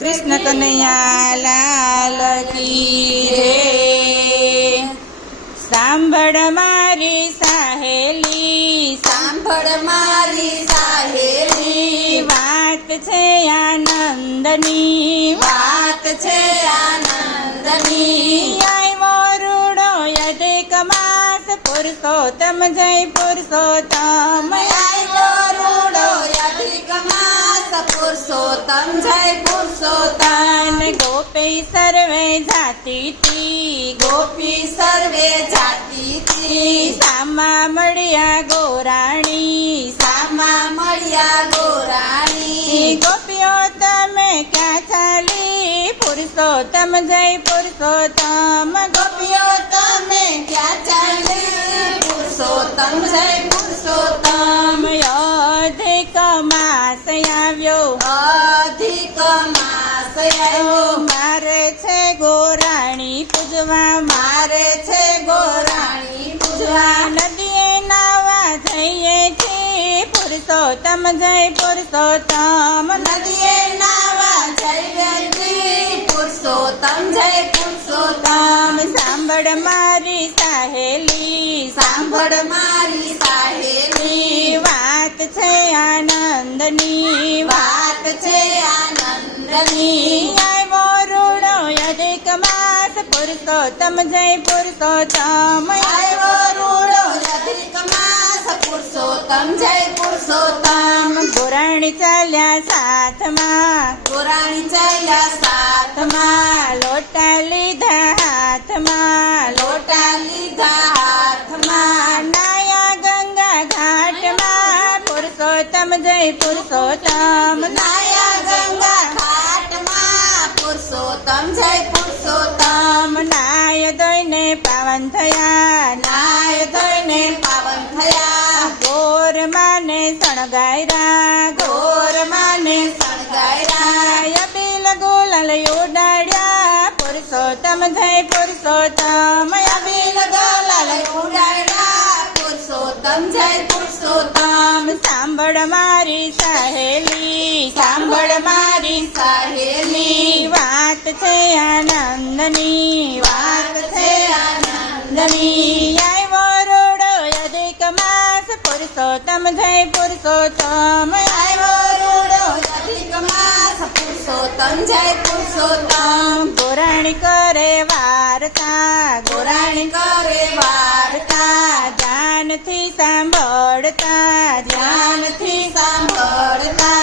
કૃષ્ણ કનૈયા લાલ કી રે। સાંભળ મારી સાહેલી, સાંભળ મારી સાહેલી, વાત છે આનંદની, વાત છે આનંદની। આવ્યો રૂડો અધિક માસ, પુરુષોત્તમ જય પુરુષોત્તમ આવ્યો રૂડો અધિક માસ, પુરુષોત્તમ જય પુરુષોત્તમ। ગોપી સર્વે જાતિથી, ગોપી સર્વે જાતિથી, સામા મળ્યા ગોરાણી, સામા મળ્યા ગોરાણી। ગોપીઓ તમે ક્યાં ચાલી, પુરુષોત્તમ જય પુરુષોત્તમ ગોપીઓ તમે ક્યાં ચાલી, પુરુષોત્તમ જય પુરુષોત્તમ। અધિક માસ આવ્યો, અધિક માસ આવ્યો, મારે છે ગોરાણી પૂજવા, મારે છે ગોરાણી પૂજવા। નદીએ નાવા જઈએ છીએ, પુરુષોત્તમ જય પુરુષોત્તમ નદીએ નાવા જઈએ છીએ, પુરુષોત્તમ જય પુરુષોત્તમ। સાંભળ મારી સાહેલી, સાંભળ મારી સાહેલી, વાત છે આનંદની, વાત છે આનંદની। આવ્યો રૂડો અધિક માસ, પુરુષોત્તમ જય પુરુષોત્તમ આવ્યો રૂડો અધિક માસ, પુરુષોત્તમ જય પુરુષોત્તમ। ગોરાણી ચાલ્યા સાથમાં, ગોરાણી ચાલ્યા સાથમાં, લોટા લીધા હાથમાં, લોટા લીધા હાથમાં। નાયા ગંગા ઘાટમાં, પુરુષોત્તમ જય પુરુષોત્તમ નાયા ગંગા ઘાટમાં, પુરુષોત્તમ જય પુરુષોત્તમ। નાય ધોઈને પાવન થયા, નાય ધોઈને પાવન થયા, ગોર માને શણગાયરા, ગોર માને શણગાર્યા, અબીલ ગુલાલ ઉડાડ્યા, પુરુષોત્તમ જય પુરુષોત્તમ અબીલ ગુલાલ ઉડાડ્યા, પુરુષોત્તમ જય પુરુષોત્તમ। સાંભળ મારી સાહેલી, સાંભળ મારી સાહેલી, વાત છે આનંદની, વાત છે આનંદની। આવ્યો રૂડો અધિક માસ, પુરુષોત્તમ જય પુરુષોત્તમ આવ્યો રૂડો અધિક માસ, પુરુષોત્તમ જય પુરુષોત્તમ। ગોરાણી કરે વાર્તા, ગોરાણી કરે વાર્તા, ધ્યાનથી સાંભળતા, ધ્યાનથી સાંભળતા,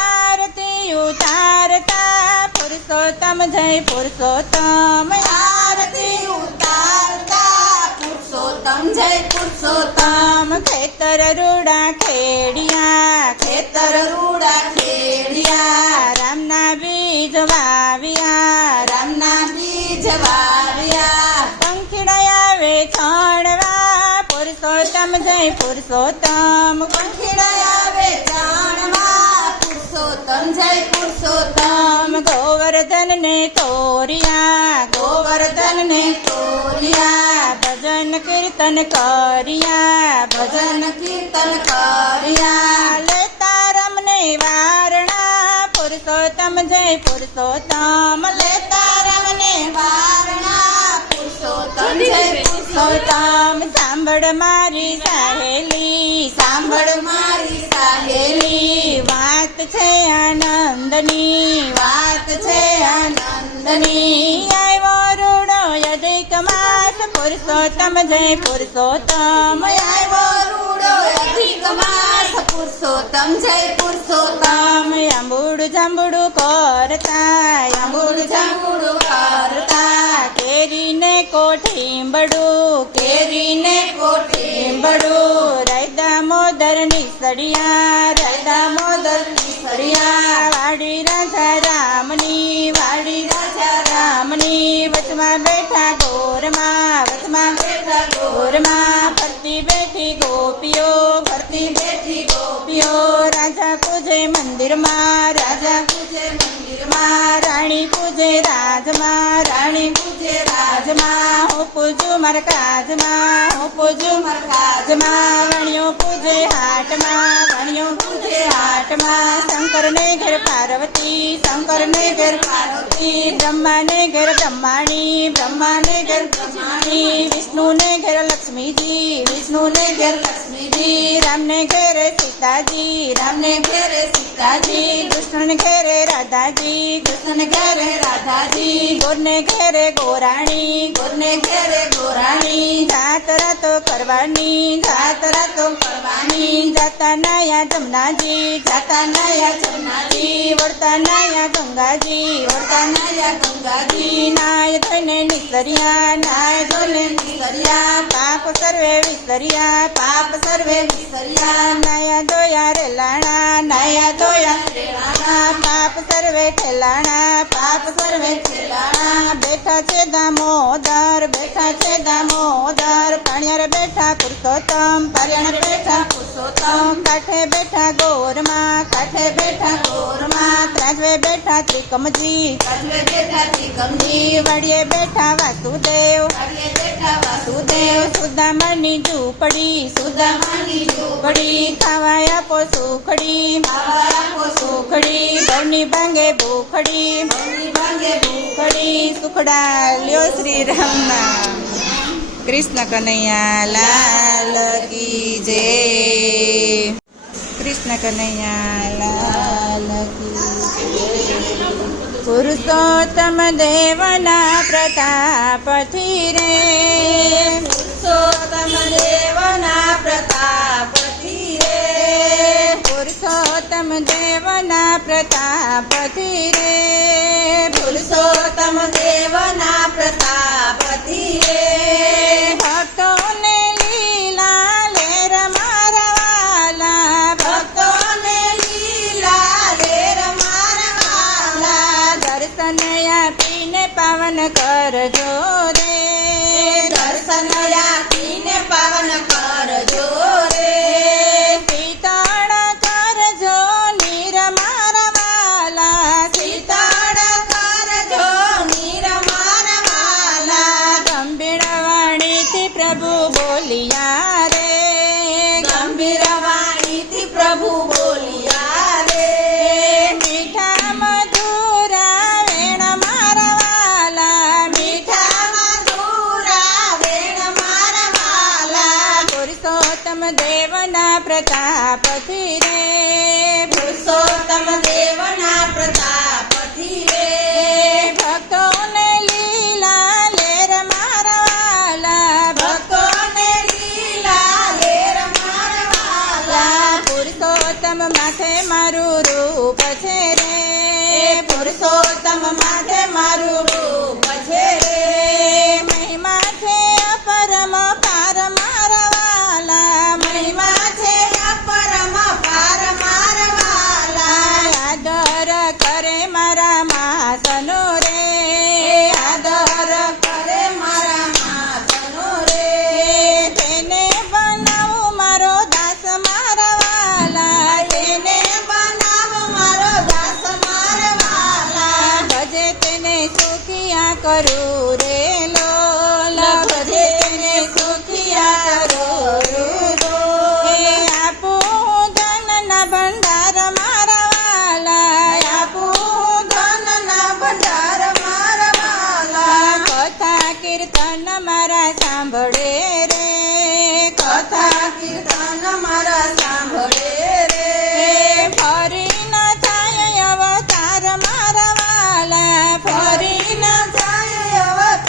આરતી ઉતારતા, પુરુષોત્તમ જય પુરુષોત્તમ આરતી ઉતારતા, પુરુષોત્તમ જય પુરુષોત્તમ। ખેતર રૂડા ખેડિયા, ખેતર રૂડા ખેડિયા, રામના બીજ વાવ્યા, રામના બીજ વાવ્યા, પંખીડા આવે છણવા, પુરુષોત્તમ જય પુરુષોત્તમ પંખીડા આવે જાણવા, પુરુષોત્તમ જય પુરુષોત્તમ। ગોવર્ધન ને તોરિયા, ગોવર્ધન ને તોર્યા, ભજન કીર્તન કર્યા, ભજન કીર્તન કર્યા, લેતા રમને વારણા, પુરુષોત્તમ જય પુરુષોત્તમ લેતા રમને વારણા, પુરુષોત્તમ જય પુરુષોત્તમ। સાંભળ મારી સાહેલી, સાંભળ મારી સાહેલી, વાત છે આનંદની, વાત છે આનંદની। આવ્યો રૂડો અધિક માસ, પુરુષોત્તમ જય પુરુષોત્તમ આવ્યો રૂડો અધિક માસ, પુરુષોત્તમ જય પુરુષોત્તમ। આંબુડું જાંબુડું કરતા, આંબુડું જાંબુડું કરતા, કેરીને કોઠીંબડું, કેરીને કોઠીંબડું, રાયદા મોદર નિસળિયા, રાયદા મોદર નિસળિયા, વાડી રાજા રામની, વાડી રાજા રામની, વચમાં બેઠા ગોરમાં, વચમાં બેઠા ગોરમાં, ફરતી બેઠી ગોપીઓ, ફરતી બેઠી ગોપીઓ, રાજા પૂજે મંદિરમાં, રાજા પૂજે મંદિરમાં, રાણી પૂજે રાજમાં, રાણી પૂજે રાજમાં, હું પૂજું મારા કાજમાં, હું પૂજું મારા કાજમાં, વણિયો પૂજે હાટમાં, વણિયો પૂજે હાટમાં, શંકરને ઘેર પાર્વતી, શંકરને ઘેર પાર્વતી, બ્રહ્માને ઘેર બ્રહ્માણી, બ્રહ્માને ઘેર બ્રહ્માણી, વિષ્ણુને ઘેર લક્ષ્મીજી, વિષ્ણુને ઘેર લક્ષ્મીજી, રામને ઘેરે સીતાજી, રામને ઘેરે સીતાજી, કૃષ્ણને ઘેરે રાધાજી, કૃષ્ણને ઘેરે રાધાજી, ગોરને ઘેરે ગોરાણી, ગોરને ઘેરે ગોરાણી, જાતરા તો કરવાની, જાતરા તો કરવાની, જાતા નાયા જમનાજી, જાતા નાયા જમનાજી, વળતા નાયા ગંગાજી, વળતા નાયા ગંગાજી, નાય ધોઈને નિસર્યા, નાય ધોઈને નિસર્યા, પાપ સર્વે વિસર્યા, પાપ સર્વે વિસર્યા, નાયા ધોયા રે લાણા, નાયા ધોયા રે લાણા, પાપ સર્વે ઠેલાણા, પાપ સર્વે ઠેલાણા, બેઠા છે દામોદર, બેઠા છે દામોદર, પાણિયાર બેઠા પુરુષોત્તમ, પારિયાણ બેઠા પુરુષોત્તમ, કાંઠે બેઠા ગોરમાં, કાંઠે બેઠા ગોરમાં, ત્રાજવે બેઠા ત્રિકમજી, ત્રાજવે બેઠા ત્રિકમજી, વાડીએ બેઠા વાસુદેવ, વાડીએ બેઠા વાસુદેવ, સુદામાની ઝૂંપડી, સુદામાની ઝૂંપડી, ખાવા આપો સુખડી, ખાવા આપો સુખડી, બહુની ભાંગે ભૂખડી, બહુની ભાંગે ભૂખડી, સુખડા લ્યો શ્રી રામના. કૃષ્ણ કનૈયા લાલ કી જય, કૃષ્ણ કનૈયા લાલ કી જય. પુરુષોત્તમ દેવના પ્રતાપથી રે, પુરુષોત્તમ દેવના પ્રતાપથી રે, પુરુષોત્તમ દેવના પ્રતાપથી રે, પુરુષોત્તમ દેવના પ્રતાપથી રે, ભક્તોને લીલા લેર મારવાલા, ભક્તોને લીલા લેર મારવાલા, દર્શન આપીને પાવન કરજો રે, દર્શન આપીને પાવન કરજો રે, શીતળ કરજો નીર મારવાલા, શીતળ કરજો નીર મારવાલા, ગંભીર વાણીથી પ્રભુ બોલિયા રે, ગંભીર વાણીથી પ્રભુ બોલિયા રે, મીઠા મધુરા વેણ મારવાલા, મીઠા મધુરા વેણ મારવાલા, પુરુષોત્તમ દેવના પ્રતાપથી રે, પુરુષોત્તમ દેવના પ્રતાપથી રે, ભક્તોને લીલા લેર મારવાલા, ભક્તોને લીલા લેર મારવાલા, પુરુષોત્તમ માથે મારું રૂપ છે રે, પુરુષોત્તમ માથે મારું રૂપ છે રે, મહિમા છે અપરમ પાર મારવાલા, મહિમા છે અપરમ પાર મારવાલા, આદર કરે મારા માસનો રે, આદર કરે મારા માસનો રે, તેને બનાવું મારો દાસ મારવાલા, તેને બનાવું મારો દાસ મારવાલા, ભજે તેને સુખિયા કરું રે લોલ, ભજે તેને સુખિયા કરું રે, આપું ધનના ભંડાર મારવાલા, આપું ધનના ભંડાર મારવાલા, કથા કીર્તન મારા સાંભળે રે, કથા કીર્તન મારા સાંભળે રે, ફરી ન થાય અવતાર મારવાલા, ફરી ન થાય અવતાર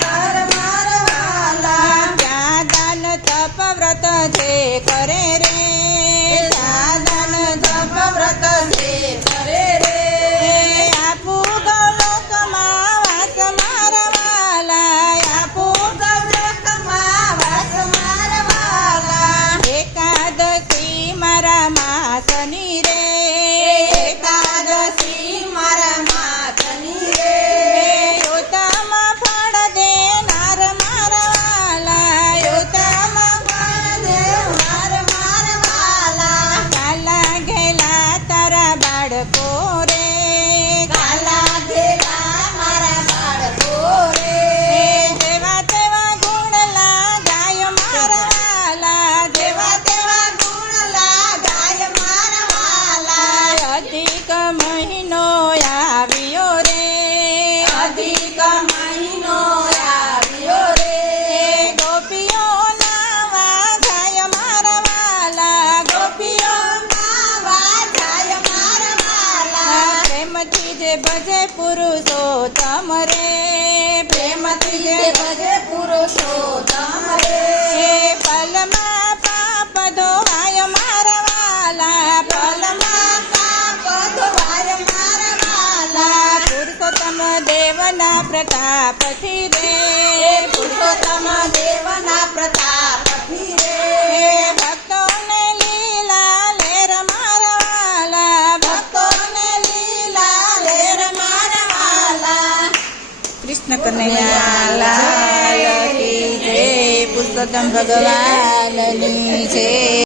પ્રેમથી જે ભજે પુરુષોત્તમ રે પ્રેમથી જે ભજે પુરુષોત્તમ રે હે પલમાં પાપ ધોવાય મારા વાલા પલમાં પાપ ધોવાય મારા વાલા પુરુષોત્તમ દેવના પ્રતાપથી રે પુરુષોત્તમ દેવના પ્રતાપથી રે હે ભક્તોને લીલા લેર મારા વાલા ભક્તોને લીલા લેર મારા વાલા કૃષ્ણ કનૈયા લાલ કી જય પુરુષોત્તમ ભગવાનની જય